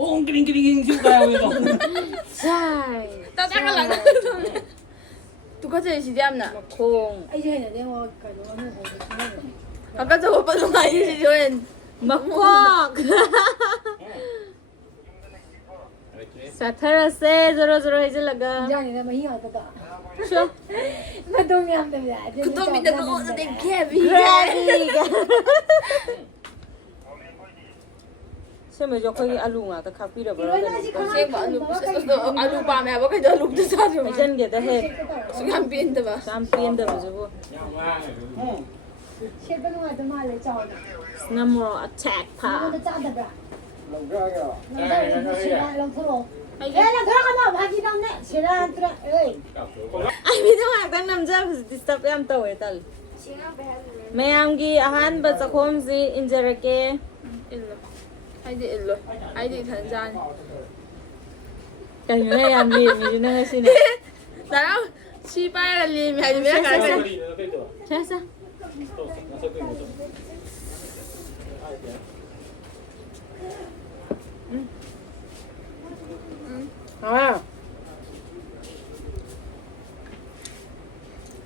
옹그링그링 죽어요 이거. 자, 따다갈라. 똑같이 시디암나. 콩. 아까 저 오빠도 많이 시디오엔. 막꽉. 사타라세 저러저러 해질라가. 쇼. 그도 밑에 그거 내 개비. 그래비가. 세메 저기 알루가 다 카피라 버려. 생 아루 밤에 아버가 저 룩도 사줘. 배전게 다 해. 수간 비엔데 봐. 샴피엔데 저거. 스나모 어택 파. Ai biết không đang nằm ra disturb em tàu ấy tal. Mẹ em ghi ahan bật sắc hôm gì injerake. 일로. 아이디 일로. 아이디 단잔. Cái này em đi mình nó xin này. 나랑 시발님이 아니면 가서. Chết sao? À.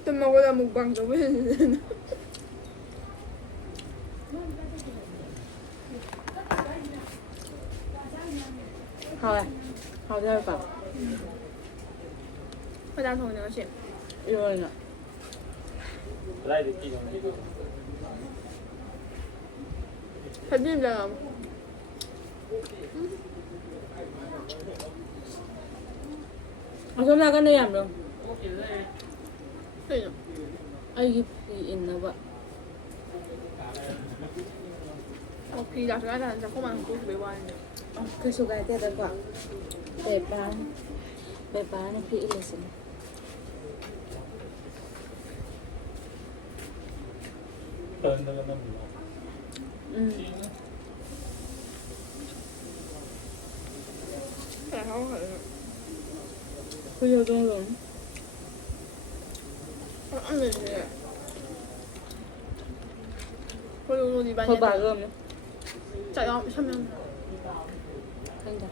또 먹어다 먹방 좀 해. Thôi. Thôi thôi cậu. 화장통 넣으시. Yêu nè. 사진이잖아. Hôm nay con đi làm được. 그죠? Ai 있나 봐. 비가 들어가자. 자꾸만 고기 매워 하는데. 그 속에 대다 봐. 배반에 피 일했어. 그래, 하고 가요. 그 정도는. 안 되지. 그리고 우리 Thôi 많이 bà gom nhá. 자, 야, 샤면. Anh ta.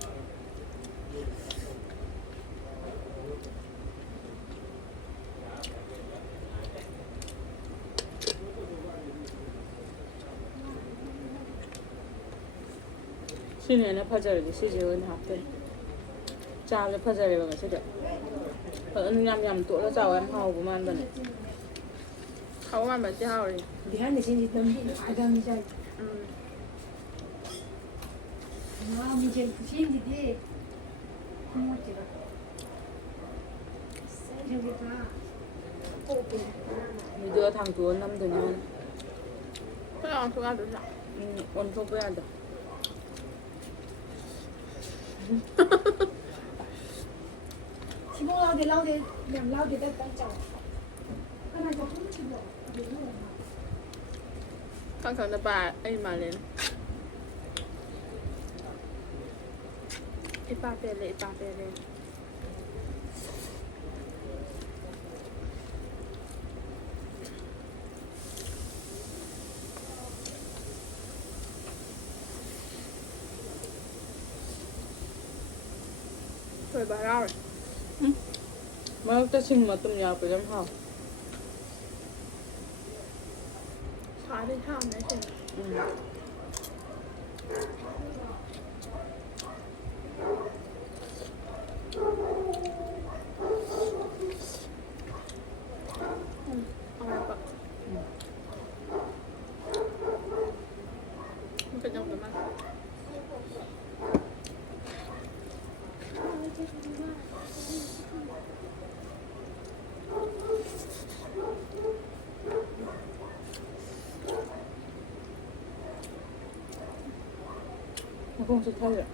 시내는 파절이 시지은 학대. 자를 파절이 먹어 시대. 냠냠 또 자고 em hầu của man bên. 가오만 맛이 하오리. Mình đưa thằng Tuấn 5 tuần nhân. 그냥 그냥 드자. Ôn không với ăn được. 강강의 바 이 말린. 이빠빼레. 왜 말아? Mà ta xin mà tụi nhà phải em hầu. 4대 4 몇이야? 아빠. 그 정도만. Nó không sẽ thay rồi.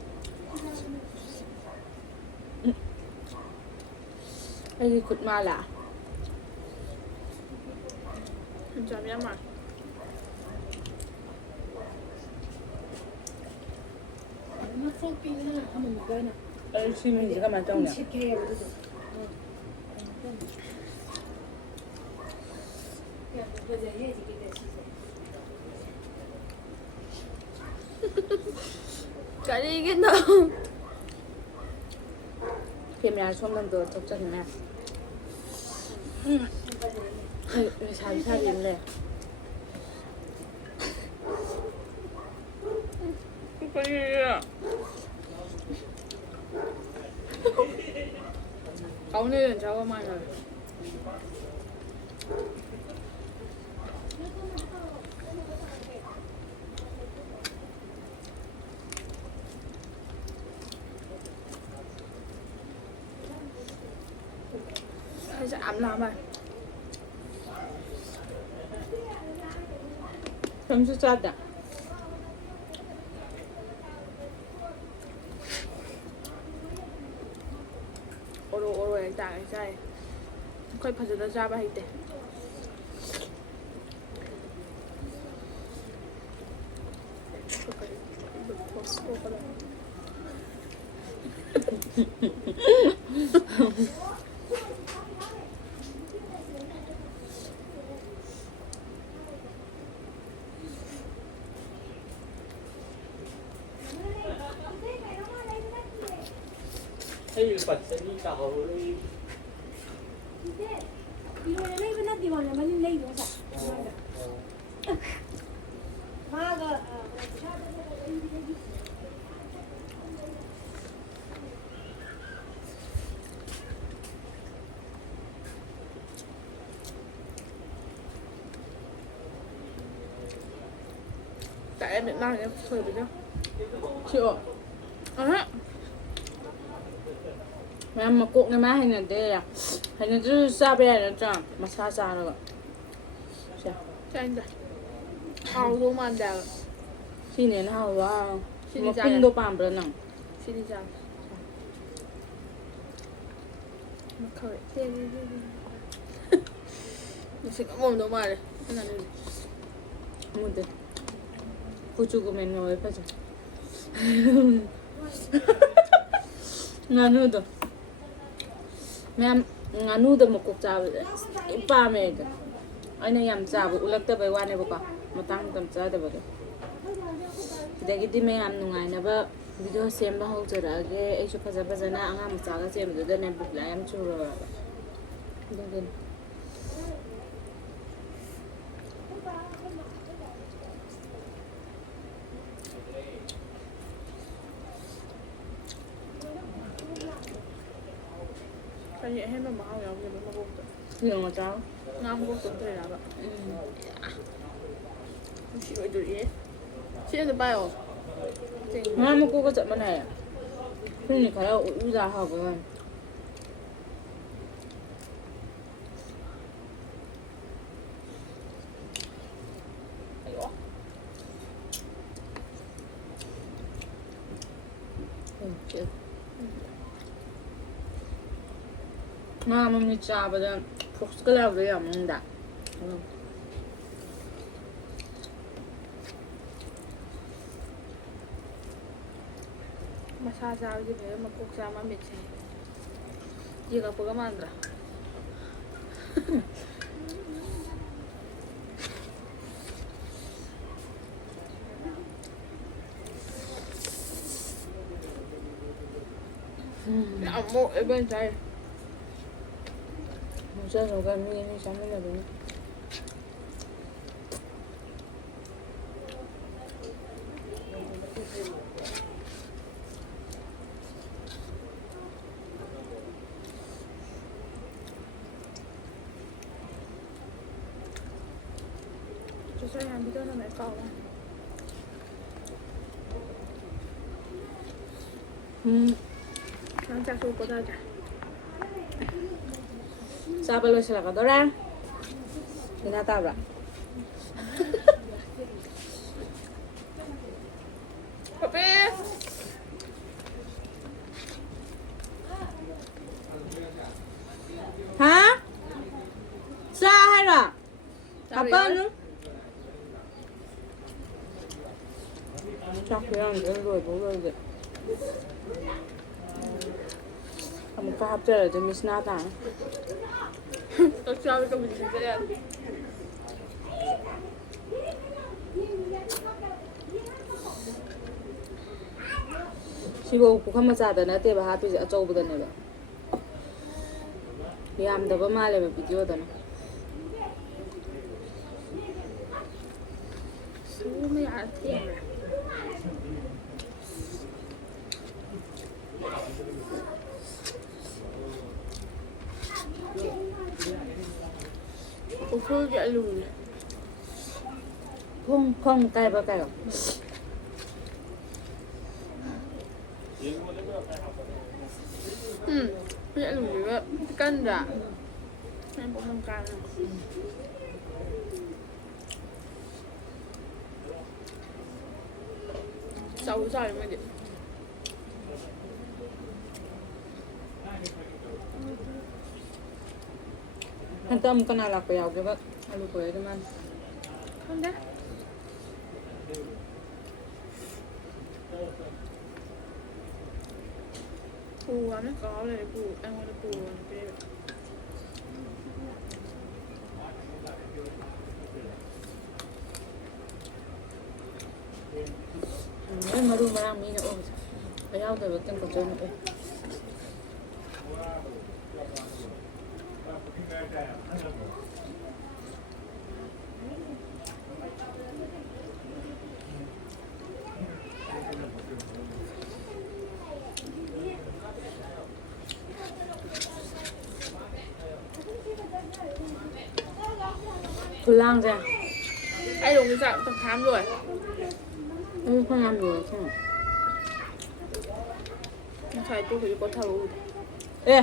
Đây thì cụt ma lạ. 진짜 미안해. Đây xin mình sẽ các bạn trong nè. ꯀꯔꯤꯒꯤꯅꯣ camera ꯁꯣꯝꯗ ꯊꯣꯛꯆꯅꯤꯡꯉꯦ ꯂꯩꯁꯥꯕꯤ ꯁꯥꯕꯤ ꯑꯃ ꯂꯩ 오늘은 저거만을 살짝 안 남아. 점수 짜다 오로 일단 짜이. 거의 파져도 잡아 할 때. Hay bật sẽ đi tàu đi. 이거 레이븐 한테 원하면 레이븐 사. 마가 Tại em Việt Nam thì em chơi được chưa? 싫어 À, 그냥 막 꼭 내만 했는데 했는데 싸배야 좀 마사사로 자 cho anh rồi. Hào luôn mà anh đào. 시내는 하와 시내 뭐 자야. 핑도 밤브라나 Xin đi chào. Mà khởi thêm đi. Mình sẽ có mồm đâu mà đây. Cái này đi. 뭔데 부죽으면 왜 빠져 나누도 나누도 먹고 짜버려 이 밤에 아니 얌 짜고 울럭다 배 와네 볼까 마땅 좀 짜다 버려 되게디 매암 누가이나바 비디오 셈바 하우저라게 에이쇼 파자바자나 앙아 무짜가 셈도다 네 불라얌 추러 근데 Sao vậy hết mà máu nhau thì nó vô tội. 이런 거 짜? Ngon vô tội thôi là vậy. Không chịu vậy được ý. Chị được bao rồi. 아 먹고 가자만 해 그러니까요 우자 하고 mamamni 짜버전 복스클라우드에 먹는다. Mà xa sao như thế mà cuộc sao mà mệt thế. Gì gặp bữa mà ăn ra. Ẩm mộ ở bên đây. 무슨 소가 미니 잠이나 보니. Cho sao làm video nó mẹ cậu à? Nó chắc tôi có ra chả. Sábalo sila ka dora. Tinatabra. Papi! Ha? Sa hayra. 아빠는? 자, 그냥 이런 거 먹어야 돼. 한번 까 합쳐야 돼. 미스나다. Tôi cho cái mình sẽ ăn. ꯁꯤꯕꯨ ꯄꯨꯈꯝ ꯃꯆꯥꯗ ꯅꯠꯇꯦꯕ ꯍꯥꯞꯄꯤꯁꯦ ꯑꯆꯧꯕꯗꯅꯦꯕ ꯌꯥꯝꯗꯕ ꯃꯥꯜꯂꯦꯕ ꯚꯤꯗꯤꯑꯣꯗꯅ ꯁꯨꯃ ꯌꯥꯔ ꯊꯦꯡꯈ꯭ꯔꯦ ꯎꯈ꯭ꯔꯨꯜꯒꯤ ꯑꯂꯨꯅꯦ ꯈꯣꯡ ꯀꯥꯏꯕ ꯀꯥꯏꯕ ꯁꯤ ꯑꯂꯨꯁꯤꯒ ꯀꯟꯗ꯭ꯔꯥ ꯅꯪ ꯄꯣꯛꯅꯝ ꯀꯥꯟꯅ ꯆꯥꯎꯔꯦ ꯃꯣꯏꯗꯤ ꯍꯟꯇꯛ ꯑꯃꯨꯛ ꯀꯅꯥ ꯂꯥꯛꯄ ꯌꯥꯎꯒꯦꯕ ꯑꯂꯨ ꯀꯣꯏꯔꯗꯤ ꯃꯥꯅꯤ ꯈꯪꯗꯦ ꯄꯨ ꯑꯃ ꯀꯥꯎ ꯂꯩꯔꯦ ꯄꯨ ꯑꯩꯉꯣꯟꯗ ꯄꯨ ꯑꯣꯏꯅ ꯄꯤꯔꯦ ꯂꯣꯏ ꯃꯔꯨ ꯃꯔꯥꯡ ꯃꯤꯅ ꯑꯣꯏꯕꯁꯦ ꯑꯌꯥꯎꯗꯕ ꯇꯦꯡꯀꯣꯠꯆꯔꯅ ꯑꯣꯏ ꯈꯨꯂꯥꯡꯁꯦ ꯑꯩ ꯂꯣꯡꯒꯤ ꯆꯥꯛ ꯇꯪꯈꯥꯏ ꯑꯃ ꯂꯣꯏ ꯑꯩ ꯈꯣꯡ ꯌꯥꯝ ꯂꯣꯏꯔꯦ ꯈꯣꯡ ꯉꯁꯥꯏ ꯇꯣꯛꯈꯤꯗꯤ ꯀꯣꯊꯔꯛꯎꯗꯦ ꯑꯦ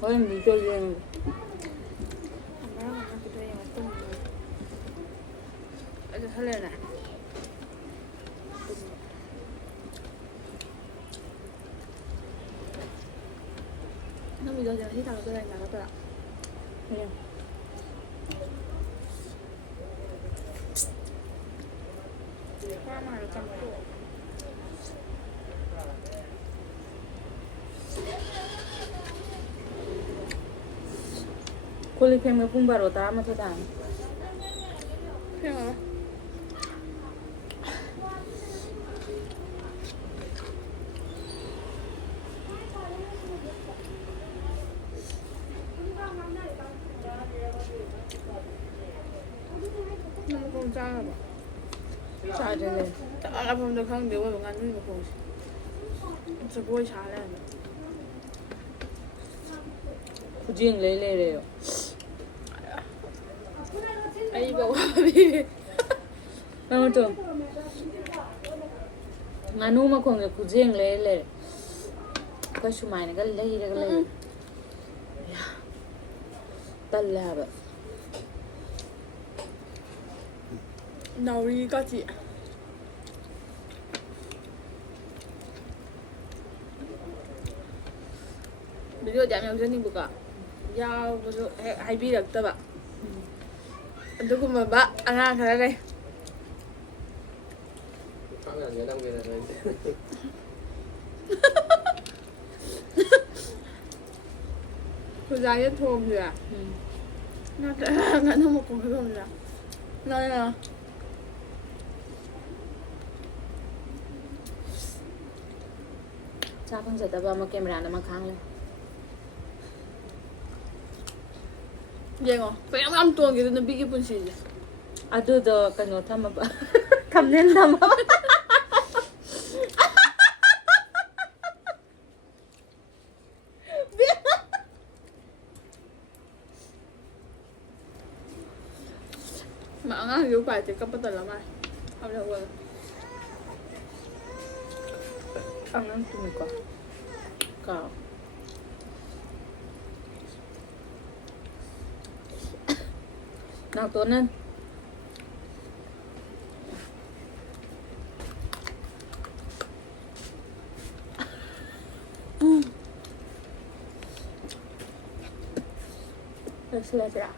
ꯍꯣꯔꯦꯟ ꯚꯤꯗꯤꯑꯣ ꯌꯦꯡꯉꯒꯦ ꯑꯗꯨ ꯈꯜꯂꯦꯅ ꯅꯪ ꯚꯤꯗꯤꯑꯣꯁꯦ ꯉꯁꯤ ꯊꯥꯒꯠꯇꯣꯏꯔꯥ ꯊꯥꯒꯠꯇꯣꯏꯔꯥ ꯃꯥꯔ ꯆꯪꯊꯣꯛ ꯀꯣꯜ ꯂꯤꯛ ꯐꯦꯡꯕ ꯄꯨꯡ 12:13 ꯇꯥꯔꯅꯤ ꯐꯦꯡꯉꯔꯣꯏ ꯅꯪ ꯃꯈꯣꯡ ꯆꯥꯔꯕ ꯆꯥꯗ꯭ꯔꯦ ꯆꯥꯔꯐꯝꯗꯣ ꯈꯪꯗꯦ ꯑꯣꯏꯕ ꯉꯥꯅꯨꯒꯤ ꯃꯈꯣꯡꯁꯦ ꯖꯒꯣꯏ ꯁꯥ ꯂꯩꯔꯝꯃꯦ ꯈꯨꯖꯦꯡ ꯂꯩꯔꯦ요 ꯑꯩꯕꯨ ꯑꯋꯥꯕꯤ ꯅꯪꯇꯣ ꯉꯥꯅꯨ ꯃꯈꯣꯡꯁꯦ ꯈꯨꯖꯦꯡ ꯂꯩꯔꯦ ꯑꯩꯈꯣꯏ ꯁꯨꯃꯥꯏꯅꯒ ꯂꯩꯔꯒ ꯂꯩꯔꯦ ꯇꯜꯂꯦ ꯍꯥꯏꯕ ꯅꯥꯎꯔꯤ ꯀꯥꯇꯤ ꯚꯤꯗꯤꯑꯣꯗꯤ ꯌꯥꯝ ꯌꯥꯎꯖꯅꯤꯡꯕꯀꯣ ꯌꯥꯎꯕꯁꯨ ꯍꯦꯛ ꯍꯥꯏꯕꯤꯔꯛꯇꯕ ꯑꯗꯨꯒꯨꯝꯂꯕ ꯑꯉꯥꯡ ꯈꯔ ꯂꯩ ꯈꯨꯖꯥꯏꯁꯦ ꯊꯣꯡꯁꯤꯔꯥ ꯅꯠꯇ꯭ꯔꯒ ꯉꯥꯅꯨ ꯃꯈꯣꯡ ꯊꯣꯡꯁꯤꯔꯥ ꯅꯪꯅ ꯆꯥ ꯐꯪꯖꯗꯕ ꯑꯃ ꯀꯦꯃꯦꯔꯥꯅ ꯑꯃ ꯈꯥꯡꯂꯦ ꯌꯦꯡꯉꯣ ꯀꯌꯥꯝ ꯌꯥꯝ ꯇꯣꯡꯒꯦꯗ ꯅꯨꯄꯤꯒꯤ ꯄꯨꯟꯁꯤꯁꯦ ꯑꯗꯨꯗꯣ ꯀꯩꯅꯣ ꯊꯝꯃꯕ ꯊꯝꯅꯦꯟ ꯊꯝꯃꯕ ꯑꯉꯥꯡꯁꯦ ꯎꯄꯥꯏ ꯂꯩꯇꯦ ꯀꯞꯄ ꯇꯜꯂ ꯃꯥꯜꯂꯦ ꯍꯧꯖꯤꯛ ꯍꯧꯒꯠꯂꯦ ꯑꯉꯥꯡ ꯇꯨꯝꯃꯤꯀꯣ ꯀꯥꯎ ꯅꯥꯎꯇꯣꯟꯅ ꯂꯣꯏꯁꯤꯜꯂꯁꯤꯔꯥ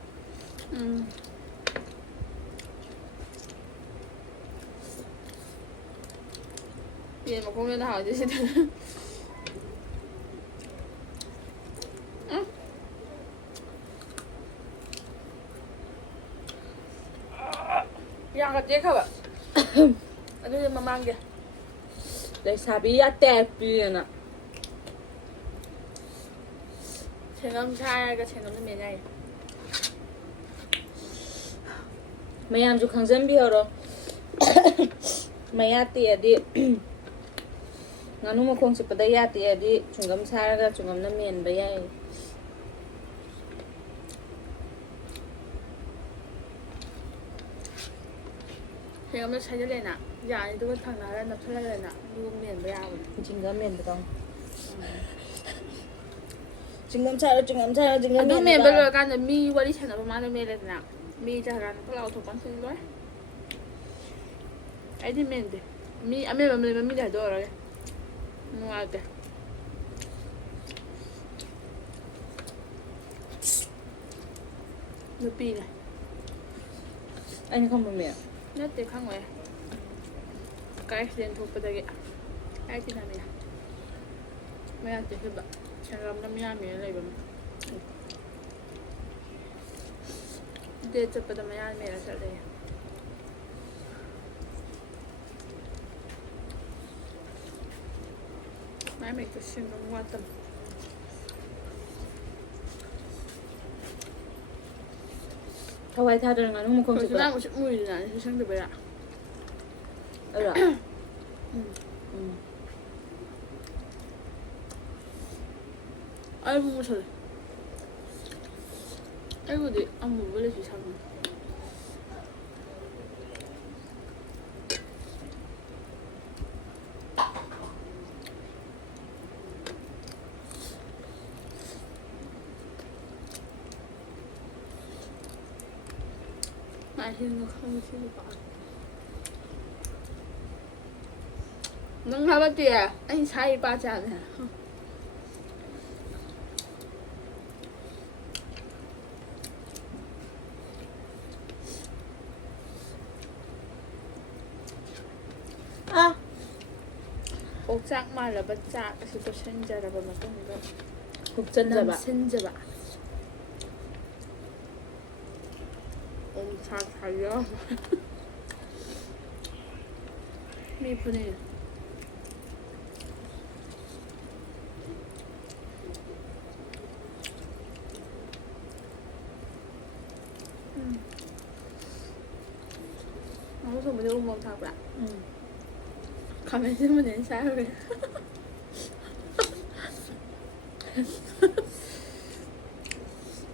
ꯌꯦꯟ ꯃꯈꯣꯡꯗ ꯍꯥꯎꯗꯤ ꯁꯤꯗ ꯌꯥꯒ ꯇꯦꯛꯈ꯭ꯔꯕ ꯑꯗꯨꯗꯤ ꯃꯃꯥꯡꯒꯤ ꯂꯩꯁꯥꯕꯤ ꯌꯥꯇꯦꯛꯄꯤꯑꯅ ꯁꯦꯡꯒꯝ ꯁꯥꯔꯒ ꯁꯦꯡꯒꯝꯗ ꯃꯦꯟ ꯌꯥꯏ ꯃꯌꯥꯝꯁꯨ ꯈꯪꯖꯟꯕꯤꯍꯧꯔꯣ ꯃꯌꯥ ꯇꯦꯛꯑꯗꯤ ꯉꯥꯅꯨ ꯃꯈꯣꯡ ꯆꯤꯛꯄꯗ ꯌꯥ ꯇꯦꯛꯑꯗꯤ ꯆꯨꯡꯒꯝ ꯁꯥꯔꯒ ꯆꯨꯡꯒꯝꯅ ꯃꯦꯟꯕ ꯌꯥꯏ ꯁꯦꯡꯒꯝꯗ ꯁꯥꯏꯖꯜꯂꯦꯅ ꯌꯥꯅꯤ ꯑꯗꯨꯒ ꯊꯪꯅꯔꯒ ꯅꯞꯁꯜꯂꯒꯅ ꯑꯗꯨꯒ ꯃꯦꯟꯕ ꯌꯥꯕꯅꯤ ꯆꯤꯡꯒꯝ ꯃꯦꯟꯕꯗꯧ ꯆꯤꯡꯒꯝ ꯁꯥꯔ ꯆꯤꯡꯒꯝ ꯁꯥꯔ ꯆꯤꯡꯒꯝ ꯑꯗꯨ ꯃꯦꯟꯕ ꯃꯦꯟꯕ ꯂꯣꯏꯔꯀꯥꯟꯗ ꯃꯤ ꯋꯥꯔꯤ ꯁꯥꯟꯅꯕ ꯃꯥꯅ ꯃꯦꯜꯂꯦꯗꯅ ꯃꯤ ꯆꯠꯈ꯭ꯔꯀꯥꯟꯗ ꯄꯨꯂꯥꯎ ꯂꯥꯎꯊꯣꯛꯄ ꯁꯤ ꯂꯣꯏ ꯑꯩꯗꯤ ꯃꯦꯟꯗꯦ ꯃꯤ ꯑꯃꯦꯟꯕ ꯑꯃ ꯂꯩꯕ ꯃꯤꯗ ꯍꯥꯏꯗꯣꯛꯑꯔꯒꯦ ꯅꯨꯡꯉꯥꯏꯇꯦ ꯅꯨꯄꯤꯅꯦ ꯑꯩꯅ ꯈꯪꯕ ꯃꯤ ꯅꯠꯇꯦ ꯈꯪꯉꯣꯏ ꯀꯥꯔ ꯑꯦꯛꯁꯤꯗꯦꯟ ꯊꯣꯛꯄꯗꯒꯤ ꯑꯩ ꯇꯤꯟꯅꯃꯤ ꯃꯌꯥ ꯇꯦꯛꯈꯤꯕ ꯁꯦꯡꯒꯝꯅ ꯃꯌꯥꯝꯃꯦꯅ ꯂꯩꯕ ꯑꯃ ꯗꯦꯠ ꯆꯠꯄꯗ ꯃꯌꯥ ꯃꯦꯜꯂ ꯆꯠꯂꯦ ꯃꯥꯏ ꯃꯩꯛꯇ ꯁꯦꯡꯒꯝ ꯋꯥꯠꯇꯝ ꯍꯋꯥꯏ ꯊꯥꯗꯔ ꯉꯥꯅꯨ ꯃꯈꯣꯡ ꯍꯧꯖꯤꯛ ꯆꯤꯛꯄꯗ ꯅꯪ ꯃꯨꯁꯨꯛ ꯃꯨꯔꯤꯗꯅ ꯁꯤ ꯁꯪꯗꯕꯩꯔꯥ ꯑꯩꯔꯣ ꯑꯩꯕꯨ ꯃꯨꯁꯜꯂꯦ ꯑꯩꯕꯨꯗꯤ ꯑꯃꯨꯕ ꯂꯩꯁꯨ ꯁꯪꯉꯦ ꯍꯦꯟꯅ ꯈꯪꯉꯦ ꯁꯤ ꯅꯨꯄꯥ ꯅꯪ ꯍꯥꯏꯕꯠꯇꯦ ꯑꯩ ꯁꯥꯏ ꯄꯥ ꯆꯥꯅꯦ ꯑꯣꯛꯆꯥꯛ ꯃꯥꯜꯂꯕ ꯆꯥꯛ ꯑꯁꯤ ꯇꯣꯠꯁꯤꯟꯖꯔꯕ ꯃꯇꯨꯡꯗ ꯍꯨꯞꯆꯟꯖꯕ ꯅꯝꯁꯤꯟꯖꯕ ꯆꯥꯛ ꯍꯥꯏꯌꯣ ꯃꯤ ꯐꯨꯅꯩ ꯉꯥꯅꯨ ꯊꯣꯡꯕꯗꯤ ꯎ ꯃꯣꯔꯣꯛ ꯊꯥꯛꯄ꯭ꯔꯥ ꯈꯥꯃꯦꯟ ꯑꯁꯤꯟꯕꯅ ꯆꯥꯔꯨꯔꯦ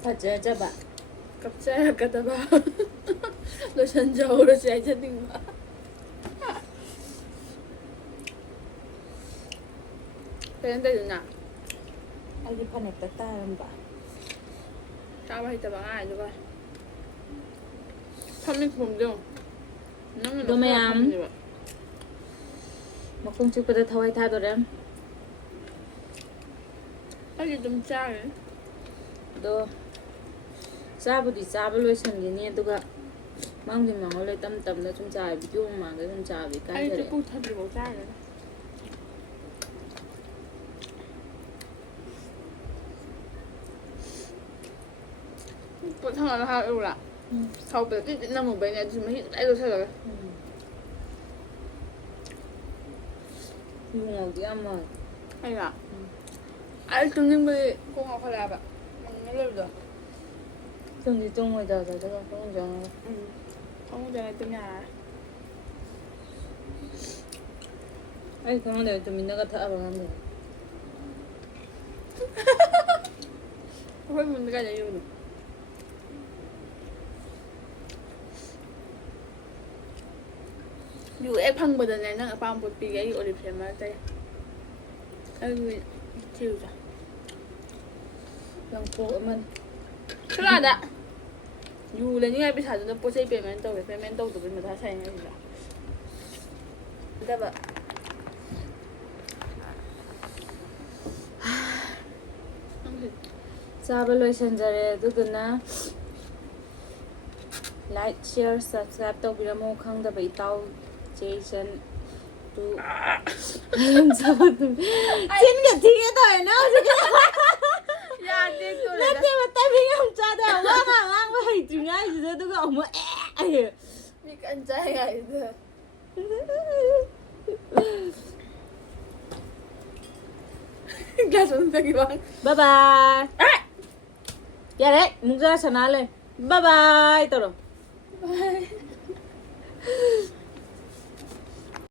ꯐꯖꯖꯕ ꯀꯞꯆꯔꯛꯀꯗꯕ ꯂꯣꯏꯁꯟꯖꯍꯧꯔꯁꯦ ꯍꯥꯏꯖꯅꯤꯡꯕ ꯀꯩꯅꯣ ꯇꯧꯗꯅ ꯑꯩꯗꯤ ꯐꯅꯦꯛꯇ ꯇꯥꯔꯝꯕ ꯆꯥꯕ ꯍꯩꯇꯕ ꯑꯉꯥꯡ ꯑꯗꯨꯒ ꯐꯝꯃꯤ ꯈꯨꯝꯗꯣ ꯅꯪꯅ ꯑꯗꯣ ꯃꯌꯥꯝ ꯐꯝꯃꯤꯅꯦꯕ ꯃꯈꯣꯡ ꯆꯤꯛꯄꯗ ꯊꯋꯥꯏ ꯊꯥꯗꯣꯔꯦ ꯑꯩꯗꯤ ꯑꯗꯨꯝ ꯆꯥꯔꯦ ꯑꯗꯣ ꯆꯥꯕꯨꯗꯤ ꯆꯥꯕ ꯂꯣꯏꯁꯟꯈꯤꯅꯤ ꯑꯗꯨꯒ ꯃꯥꯡꯗꯤ ꯃꯥꯡꯍꯧꯂꯣꯏ ꯇꯞ ꯇꯞꯅ ꯁꯨꯝ ꯆꯥꯕ ꯚꯤꯗꯤꯑꯣ ꯃꯃꯥꯡꯗ ꯁꯨꯝ ꯆꯥꯕꯤ ꯑꯩꯗꯤ ꯀꯥꯏꯖꯔꯦ ꯄꯨꯛ ꯊꯟꯗ꯭ꯔꯤꯐꯥꯎ ꯆꯥꯔꯦ ꯄꯨꯛ ꯊꯟꯒꯠꯂ ꯍꯥꯏꯔꯛꯎꯔꯥ ꯁꯥꯎꯄꯗ ꯇꯤꯠ ꯇꯤꯠ ꯅꯝꯃꯨꯕꯩꯅꯦ ꯑꯗꯨꯁꯨ ꯃꯍꯤ ꯇꯞꯇꯥꯏ ꯇꯣꯠꯁꯜꯂꯒ ꯌꯨ ꯉꯧꯗꯤ ꯌꯥꯝ ꯃꯥꯜꯂꯦ ꯑꯩꯔꯣ ꯑꯩ ꯇꯨꯝꯅꯤꯡꯕꯒꯤ ꯀꯣꯛ ꯉꯥꯎꯈꯠꯂꯛꯑꯦꯕ ꯉꯪꯉ ꯂꯩꯕꯗꯣ ꯇꯨꯝꯗꯤ ꯇꯨꯝꯃꯣꯏꯗꯕꯗ ꯑꯗꯨꯒ ꯐꯃꯨꯡ ꯆꯪꯉꯒ ꯐꯃꯨꯡꯗ ꯇꯨꯝ ꯌꯥꯔꯔꯣꯏ ꯑꯩ ꯐꯃꯨꯡꯗ ꯇꯨꯃꯤꯟꯅꯒ ꯊꯛꯑꯕ ꯉꯝꯗꯦ ꯑꯩꯈꯣꯏ ꯏꯃꯨꯡꯗ ꯀꯥꯏ ꯂꯩꯔꯨꯅꯣ ꯌꯨ ꯍꯦꯛ ꯐꯪꯕꯗꯅꯦ ꯅꯪ ꯑꯄꯥꯝꯕ ꯄꯣꯠ ꯄꯤꯒꯦ ꯑꯩꯒꯤ ꯑꯣꯔꯤꯐ꯭ꯂꯦꯝ ꯃꯔꯛꯇꯩ ꯑꯩꯒꯤ ꯊꯤꯔꯨꯖꯥ ꯂꯪꯊꯣꯛ ꯑꯃꯅꯤ ꯆꯠꯂꯣ ꯑꯥꯗ ꯌꯨ ꯂꯩꯅꯤꯡꯉꯥꯏ ꯄꯩꯁꯥꯗꯨꯅ ꯄꯣꯠ ꯆꯩ ꯄꯦꯃꯦꯟ ꯇꯧꯔꯦ ꯄꯦꯃꯦꯟ ꯇꯧꯗꯕꯩ ꯃꯊꯥ ꯁꯥꯏꯉꯩꯁꯤꯗ ꯅꯠꯇꯕ ꯆꯥꯕ ꯂꯣꯏꯁꯤꯟꯖꯔꯦ ꯑꯗꯨꯗꯨꯅ ꯂꯥꯏꯛ ꯁꯤꯌꯔ ꯁꯕꯁꯀ꯭ꯔꯥꯏꯕ ꯇꯧꯕꯤꯔꯝꯃꯣ ꯈꯪꯗꯕ ꯏꯇꯥꯎ ꯖꯦꯁꯟ ꯇꯨ ꯆꯤꯟꯒ ꯊꯤꯒꯦ ꯇꯧꯋꯦꯅ ꯍꯧꯖꯤꯛ ꯌꯥꯗꯦ ꯅꯠꯇꯦꯕ ꯇꯥꯏꯃꯤꯡ ꯌꯥꯝ ꯆꯥꯗꯕ ꯋꯥ ꯉꯥꯡꯕ ꯍꯩꯇ꯭ꯔꯤꯉꯥꯏꯁꯤꯗ ꯑꯗꯨꯒ ꯑꯃꯨꯛ ꯑꯦ ꯃꯤ ꯀꯟ ꯆꯥꯏ ꯍꯥꯏꯗ glass ꯃꯅꯨꯡꯗꯒꯤ ꯋꯥ Bye bye. Yare, mungsa sanale. Bye bye. Toro. Bye.